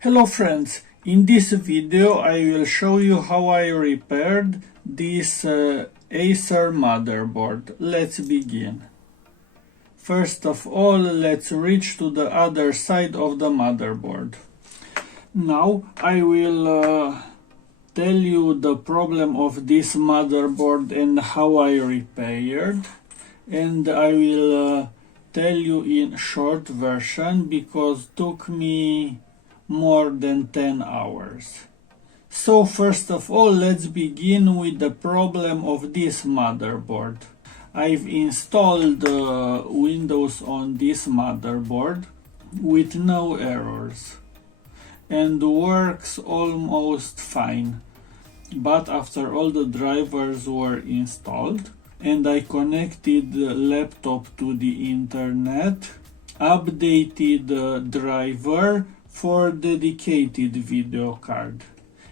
Hello friends, in this video I will show you how I repaired this Acer motherboard. Let's begin. First of all, let's reach to the other side of the motherboard. Now I will tell you the problem of this motherboard and how I repaired, and I will tell you in short version because took me more than 10 hours. So first of all, let's begin with the problem of this motherboard. I've installed Windows on this motherboard with no errors and works almost fine. But after all the drivers were installed and I connected the laptop to the internet, updated the driver for dedicated video card.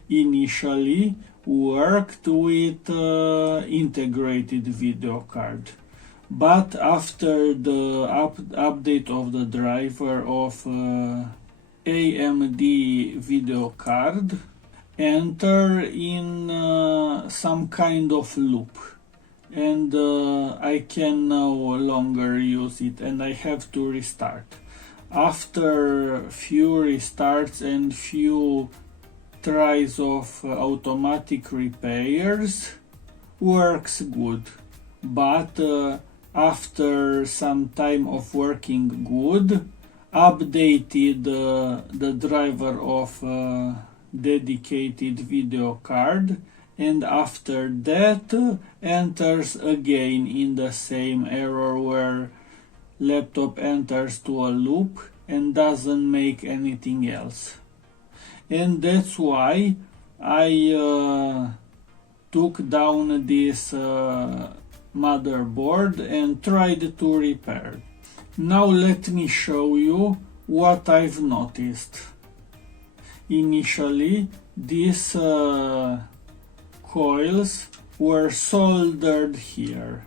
Initially worked with integrated video card, but after the update of the driver of AMD video card, enter in some kind of loop, and I can no longer use it and I have to restart. After few restarts and few tries of automatic repairs, works good. But after some time of working good, updated the driver of dedicated video card, and after that enters again in the same error where laptop enters to a loop and doesn't make anything else. And that's why I took down this motherboard and tried to repair. Now let me show you what I've noticed. Initially, these coils were soldered here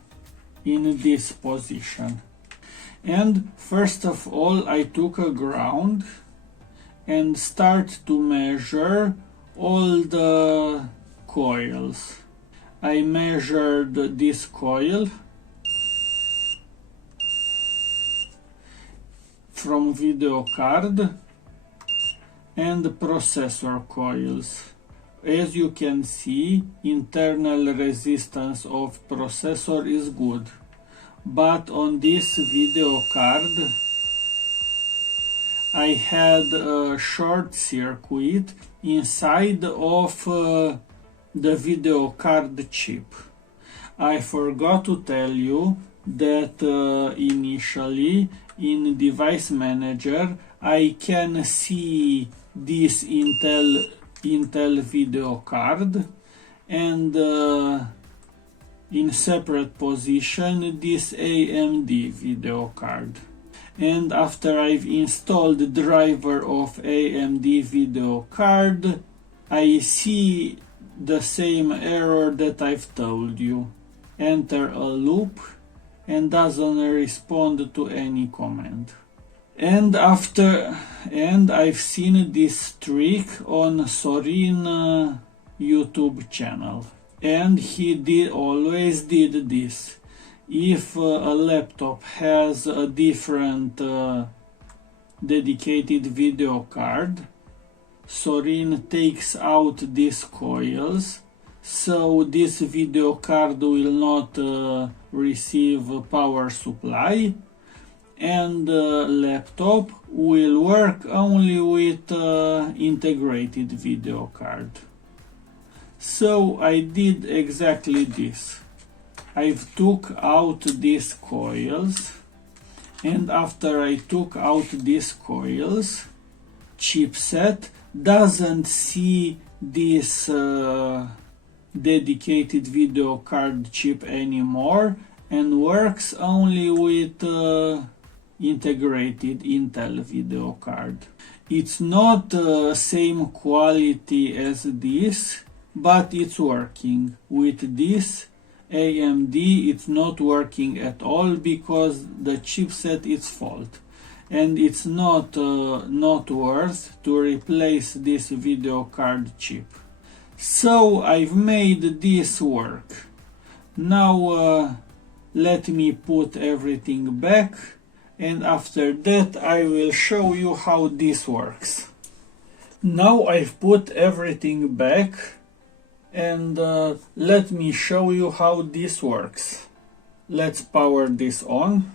in this position. And first of all, I took a ground and start to measure all the coils. I measured this coil from video card and processor coils. As you can see, internal resistance of processor is good. But on this video card I had a short circuit inside of the video card chip. I forgot to tell you that initially in Device Manager I can see this Intel video card and in separate position this AMD video card. And after I've installed the driver of AMD video card, I see the same error that I've told you. Enter a loop and doesn't respond to any command. And I've seen this trick on Sorin YouTube channel. And he always did this. If a laptop has a different dedicated video card, Sorin takes out these coils, so this video card will not receive power supply, and the laptop will work only with integrated video card. So I did exactly this. I've took out these coils, and after I took out these coils, chipset doesn't see this dedicated video card chip anymore and works only with integrated Intel video card. It's not same quality as this, but it's working. With this AMD it's not working at all because the chipset is fault. and it's not worth to replace this video card chip. So I've made this work. Now let me put everything back, and after that I will show you how this works. Now I've put everything back, and let me show you how this works. Let's power this on.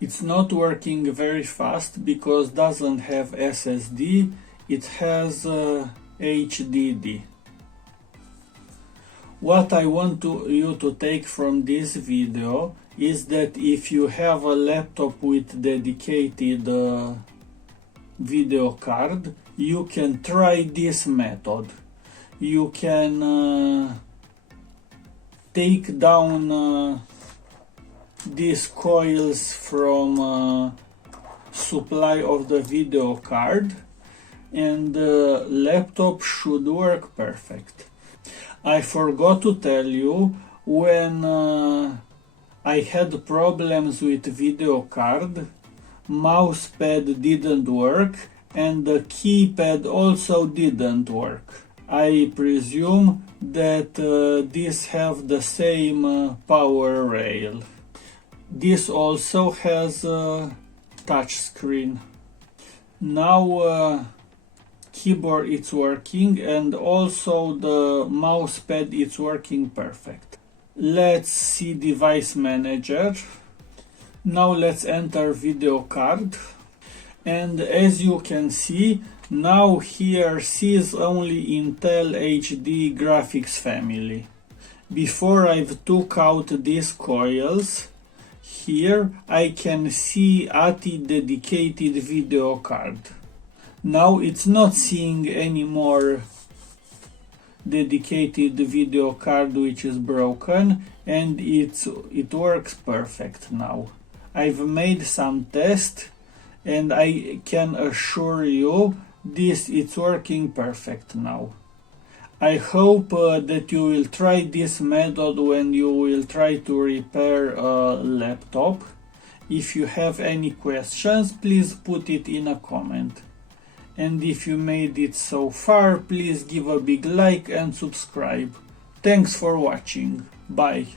It's not working very fast because doesn't have SSD, it has HDD. What I want you to take from this video is that if you have a laptop with dedicated video card, you can try this method. You can take down these coils from supply of the video card, and the laptop should work perfect. I forgot to tell you, when I had problems with video card, mousepad didn't work and the keypad also didn't work. I presume that these have the same power rail. This also has a touch screen. Now keyboard it's working, and also the mousepad it's working perfect. Let's see device manager. Now let's enter video card, and as you can see, now here sees only Intel HD graphics family. Before I've took out these coils, here I can see ATI dedicated video card. Now it's not seeing any more dedicated video card which is broken, and it works perfect now. I've made some tests and I can assure you it's working perfect now. I hope that you will try this method when you will try to repair a laptop. If you have any questions, please put it in a comment. And if you made it so far, please give a big like and subscribe. Thanks for watching. Bye.